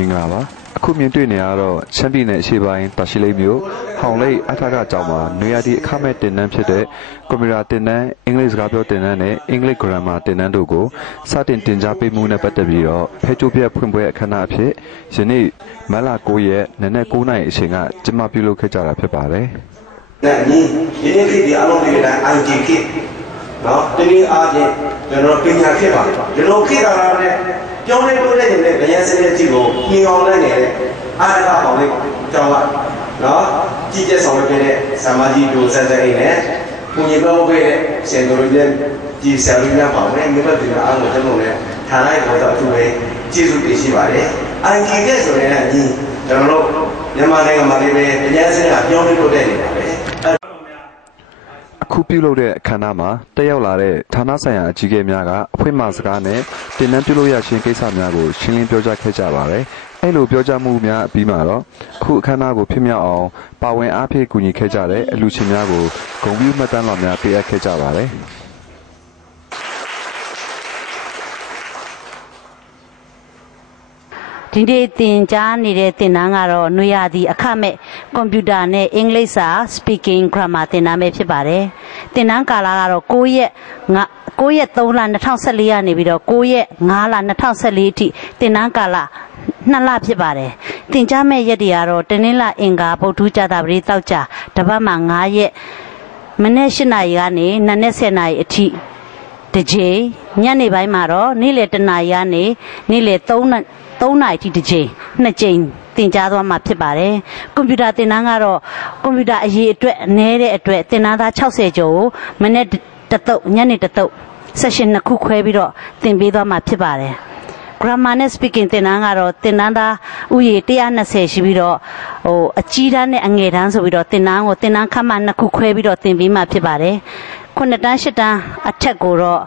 ္ဂလာပါအခုမြင်တွေ့နေရတော့ချမ်းပြည်နယ်အရှေ့ပိုင်းတာရှိလိမ့်မြို့ဟောင်လိတ်အထက်ကကျောင်းမှာနေရာဒီအခမဲ့တင်နန်းဖြစ်တဲ့ကွန်ပျူတာတင်နန်းအင်္ဂလိပ်စကားပြောတင်နန်းနဲ့အင်္ဂလိပ်ဂရမ်မာတင်နန်းတို့ကိုစတင်တင်ကြားပေးမှုနဲ့ပတ်သက်ပြီးတော့ဖဲချိုးပြက်ဖွင့်ပွဲအခမ်းအနားအဖြစ်ယနေ့မတ်လ9ရက်နနက်9:00နာရီအချိန်ကကျင်းပပြုလုပ်ခဲ့ကြတာဖြစ်ပါတယ်နဲ့အညီဒီနေ့ခေတ်ဒီအလုံးတွေတိုင်း IT ခေတ်နော်ဒီနေ့အားဖြင့်ကျွန်တော်ပညာခေတ်ပါဒီလိုခေတ်ကာလနဲ့ ပြောင်းလဲတိုးတက်နေတဲ့ဗယန်းစနစ်ကြီးကိုမြင်အောင်နိုင်နေတဲ့အားရကပေါင်းလေးကြောင်းကနော်ကြည်ကျက်ဆောင်ရွက်တဲ့ဆာမကြီးဒိုဆက်တဲ့အိမ်နဲ့ပူညီပေါင်းပေးတဲ့ဆင်တော်ရင်းကြည်ဆရာကြီးများပါဝင်မြတ်ပြည်အားလုံးကျွန်တော်လည်းဌာနရဲ့ဘောတော့အထူးပဲကျေးဇူးတင်ရှိပါတယ် IT တဲ့ဆိုရင်အညီကျွန်တော်တို့မြန်မာနိုင်ငံမှာလည်းပဲဗယန်းစနစ်ကပြောင်းလဲတိုးတက်နေတာပဲအ ခုပြုလုပ်တဲ့အခမ်းအနားမှာတက်ရောက်လာတဲ့ဌာနဆိုင်ရာအကြီးအကဲများကအဖွင့်မစကားနဲ့တင်နန်းပြုလုပ်ရခြင်းကိစ္စများကိုရှင်းလင်းပြောကြားခဲ့ကြပါတယ်။အဲ့လိုပြောကြားမှုများအပြီးမှာတော့အခုအခမ်းအနားကိုဖြစ်မြောက်အောင်ပါဝင်အားဖြည့်ကူညီခဲ့ကြတဲ့အလူရှင်များကိုဂုဏ်ပြုမှတ်တမ်းတော်များပေးအပ်ခဲ့ကြပါတယ်။ ဒီနေ့သင်ကြားနေတဲ့သင်တန်းကတော့နွေရာသီအခမဲ့ကွန်ပျူတာနဲ့အင်္ဂလိပ်စာ speaking grammar သင်တန်းပဲဖြစ်ပါတယ်။သင်တန်းကာလကတော့9ရက်9ရက်3လ2014ရနေပြီးတော့9ရက်5လ2014အထိသင်တန်းကာလနှစ်လဖြစ်ပါတယ်။သင်ကြားမဲ့ရက်တွေကတော့တနင်္လာအင်္ဂါဗုဒ္ဓကြာသပတေးတောက်ကြတပတ်မှာ9ရက်မနေ့၈နာရီကနေနနက်10နာရီအထိတစ်ချိန်ညနေပိုင်းမှာတော့နေ့လယ်တနာရီကနေနေ့လယ်3နာ 3နာရီထိတစ်ချိန်နှစ်ချိန်သင်ကြားသွားမှာဖြစ်ပါတယ်ကွန်ပျူတာသင်တန်းကတော့ကွန်ပျူတာအရေးအတွက်အနည်းတဲ့အတွက်သင်တန်းသား60ကျော်ကိုမနေ့တစ်သုတ်ညနေတစ်သုတ် session နှစ်ခုခွဲပြီးတော့သင်ပေးသွားမှာဖြစ်ပါတယ် grammar နဲ့ speaking သင်တန်းကတော့သင်တန်းသားဥယေ120ရှိပြီးတော့ဟိုအကြီးတန်းနဲ့အငယ်တန်းဆိုပြီးတော့သင်တန်းကိုသင်တန်းခန်းမှနှစ်ခုခွဲပြီးတော့သင်ပေးမှဖြစ်ပါတယ်ခုနှစ်တန်းရှစ်တန်းအထက်ကိုတော့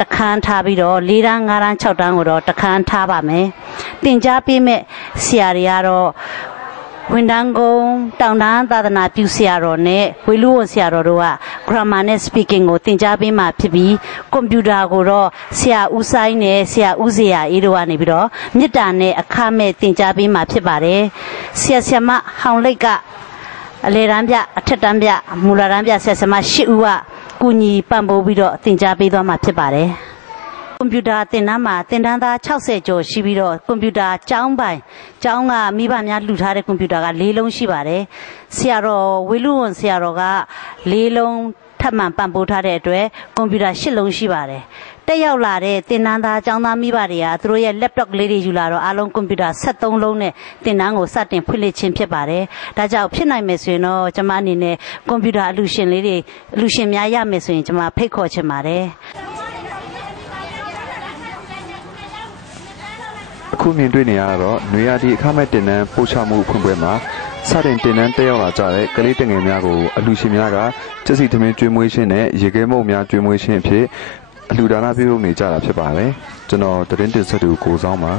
တခန်းထားပြီးတော့၄တန်း၅တန်း၆တန်းကိုတော့တခန်းထားပါမယ် သင်ကြားပေးမဲ့ဆရာတွေကတော့ဝန်တန်းကုန်းတောင်တန်းသာသနာပြုဆရာတော်နဲ့ဝေလူဝန်ဆရာတော်တို့က grammar နဲ့ speaking ကိုသင်ကြားပေးမှဖြစ်ပြီးကွန်ပျူတာကိုတော့ဆရာဦးဆိုင်နဲ့ဆရာဦးစရာအေးတို့ကနေပြီးတော့မေတ္တာနဲ့အခမဲ့သင်ကြားပေးမှဖြစ်ပါတယ်ဆရာဆရာမဟောင်လိတ်ကအလေတန်းပြအထက်တန်းပြမူလတန်းပြဆရာဆရာမ၈ဦးကကူညီပံ့ပိုးပြီးတော့သင်ကြားပေးသွားမှဖြစ်ပါတယ်ကွ န်ပျူတာသင်တန်းမှာသင်တန်းသား60ကျော်ရှိပြီးတော့ကွန်ပျူတာကျောင်းပိုင်ကျောင်းကမိဘများလှူထားတဲ့ကွန်ပျူတာက၄လုံးရှိပါတယ်ဆရာတော်ဝေလူဝန်ဆရာတော်က၄လုံးထပ်မံပံ့ပိုးထားတဲ့အတွက်ကွန်ပျူတာ၈လုံးရှိပါတယ်တက်ရောက်လာတဲ့သင်တန်းသားကျောင်းသားမိဘတွေကသူတို့ရဲ့ laptop ကလေးတွေယူလာတော့အားလုံးကွန်ပျူတာ73လုံးနဲ့သင်တန်းကိုစတင်ဖွင့်လှစ်ခြင်းဖြစ်ပါတယ်ဒါကြောင့်ဖြစ်နိုင်မယ်ဆိုရင်တော့ကျွန်မအနေနဲ့ကွန်ပျူတာအလူရှင်လေးတွေအလူရှင်များရမယ်ဆိုရင်ကျွန်မဖိတ်ခေါ်ချင်ပါတယ် အခုမြင်တွေ့နေရတော့နွေရာသီအခမဲ့တင်နန်းပို့ချမှုဖွင့်ပွဲမှာစတင်တင်နန်းတက်ရောက်လာကြတဲ့ကလေးတငယ်များကိုအလူရှင်များကကျက်စီသမင်းကျွေးမွေးခြင်းနဲ့ရေခဲမုတ်များကျွေးမွေးခြင်းအဖြစ်အလူဒါနပြုလုပ်နေကြတာဖြစ်ပါတယ်ကျွန်တော်တရင်တင်ဆက်သူကိုဆောင်ပါ